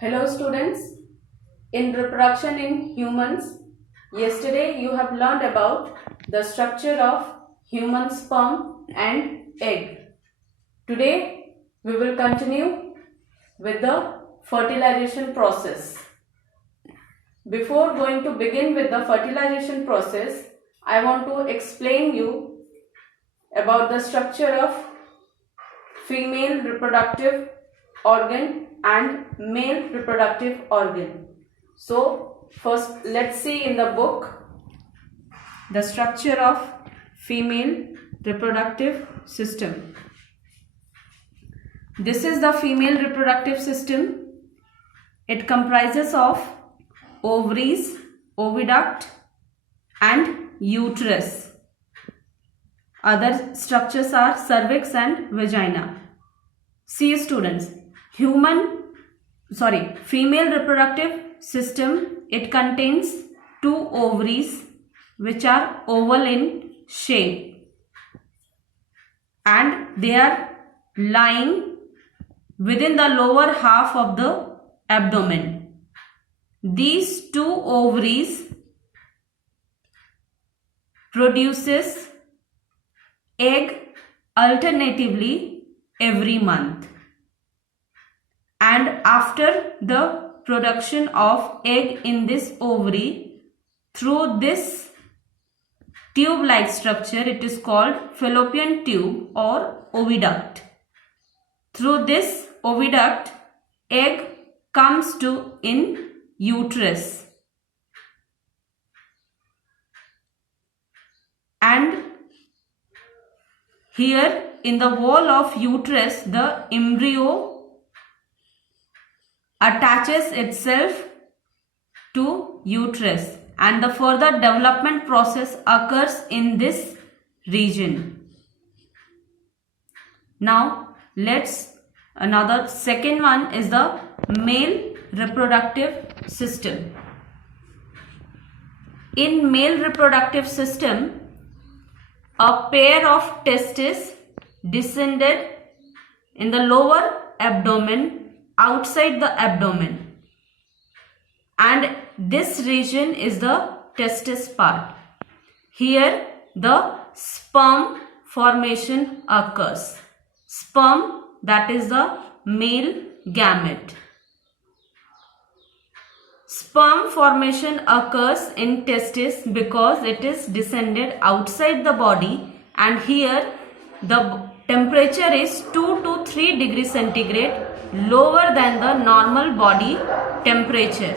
Hello students, in reproduction in humans, yesterday you have learned about the structure of human sperm and egg. Today we will continue with the fertilization process. Before going to begin with the fertilization process, I want to explain you about the structure of female reproductive organ and male reproductive organ. So first let's see in the book the structure of female reproductive system. This is the female reproductive system. It comprises of ovaries, oviduct and uterus. Other structures are cervix and vagina. See students, female reproductive system, it contains two ovaries which are oval in shape and they are lying within the lower half of the abdomen. These two ovaries produces egg alternatively every month, and after the production of egg in this ovary, through this tube like structure, it is called fallopian tube or oviduct. Through this oviduct, egg comes to in uterus, and here in the wall of uterus, the embryo attaches itself to uterus and the further development process occurs in this region. Now another second one is the male reproductive system. In male reproductive system, a pair of testes descended in the lower abdomen outside the abdomen, and this region is the testis part. Here the sperm formation occurs. Sperm, that is the male gamete. Sperm formation occurs in testis because it is descended outside the body, and here the temperature is 2 to 3 degrees centigrade lower than the normal body temperature,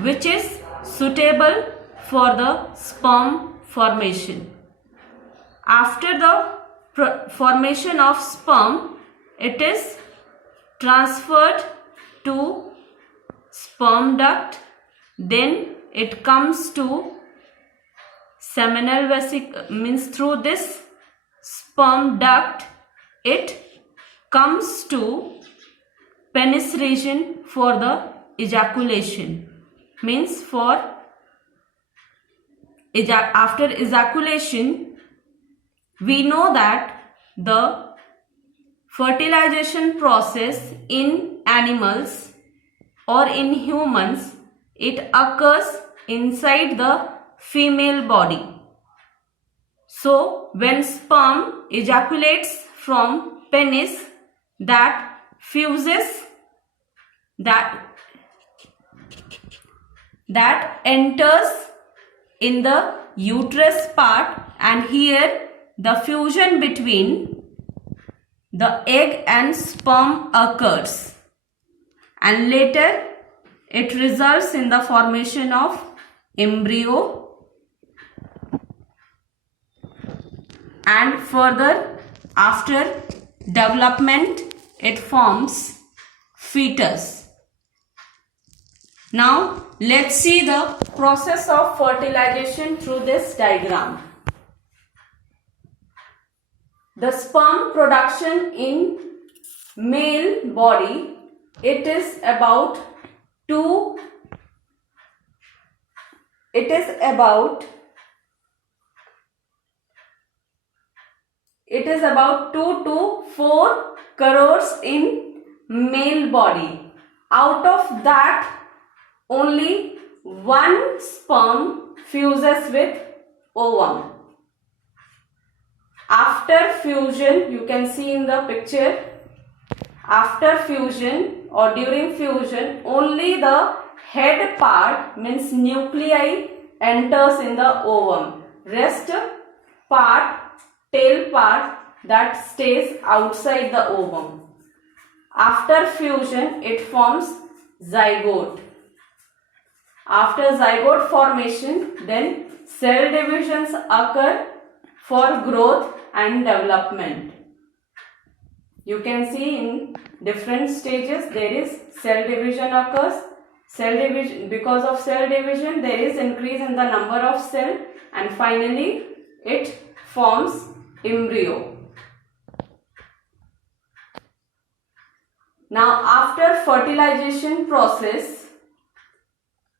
which is suitable for the sperm formation. After the formation of sperm, it is transferred to sperm duct, then it comes to seminal vesicle, means through this sperm duct it comes to penis region for the ejaculation, means for after ejaculation we know that the fertilization process in animals or in humans, it occurs inside the female body. So when sperm ejaculates from penis, that fuses, that enters in the uterus part, and here the fusion between the egg and sperm occurs, and later it results in the formation of embryo, and further after development it forms fetus. Now let's see the process of fertilization through this diagram. The sperm production in male body, it is about 2 to 4 crores in male body. Out of that, only one sperm fuses with ovum. After fusion, you can see in the picture, after fusion or during fusion, only the head part, means nuclei, enters in the ovum. Rest part, tail part, that stays outside the ovum. After fusion, it forms zygote. After zygote formation, then cell divisions occur for growth and development. You can see in different stages there is cell division occurs. Cell division, because of cell division, there is increase in the number of cell, and finally it forms embryo. Now after fertilization process,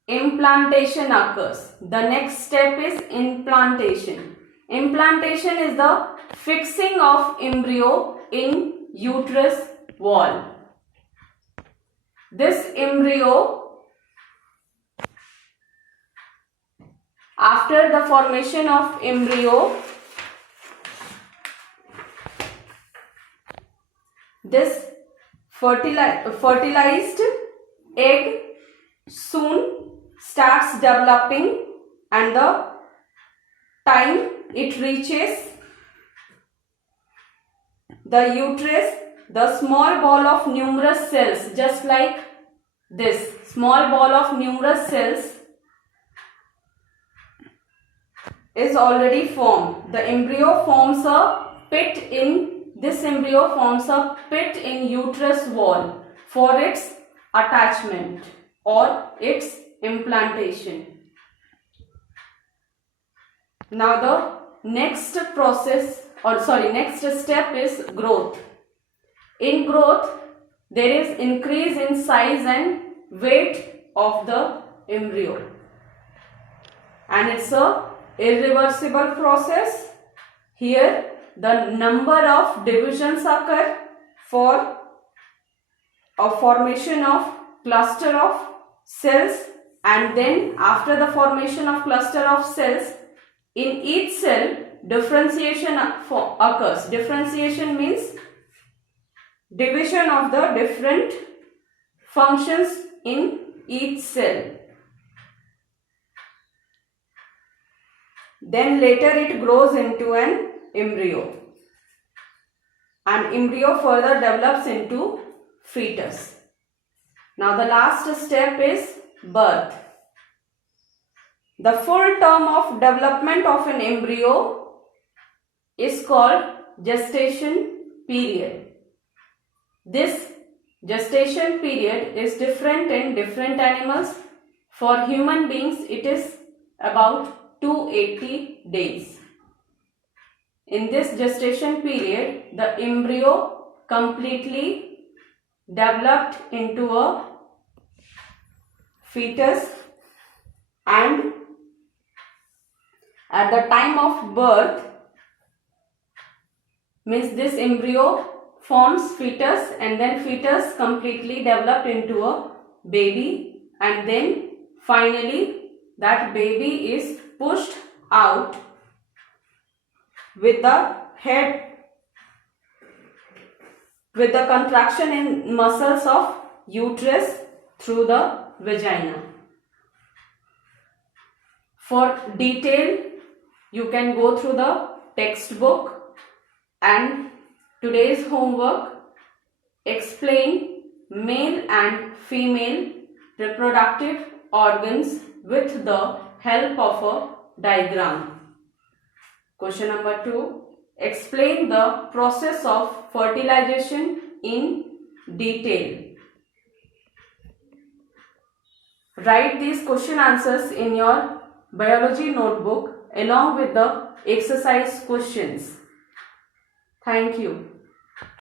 implantation occurs. The next step is implantation. Implantation is the fixing of embryo in uterus wall. This embryo, after the formation of embryo, this fertilized egg soon starts developing, and the time it reaches the uterus, the small ball of numerous cells, just like this small ball of numerous cells is already formed. The embryo forms a pit in uterus wall for its attachment or its implantation. Now the next step is growth. In growth, there is increase in size and weight of the embryo, and it's a irreversible process. Here the number of divisions occur for a formation of cluster of cells, and then after the formation of cluster of cells, in each cell differentiation occurs. Differentiation means division of the different functions in each cell. Then later it grows into an embryo, and embryo further develops into fetus. Now the last step is birth. The full term of development of an embryo is called gestation period. This gestation period is different in different animals. For human beings, it is about 280 days. In this gestation period, the embryo completely developed into a fetus, and at the time of birth, means this embryo forms fetus, and then fetus completely developed into a baby, and then finally that baby is pushed out with the head, with the contraction in muscles of uterus through the vagina. For detail, you can go through the textbook, and today's homework: explain male and female reproductive organs with the help of a diagram. Question number 2. Explain the process of fertilization in detail. Write these question answers in your biology notebook along with the exercise questions. Thank you.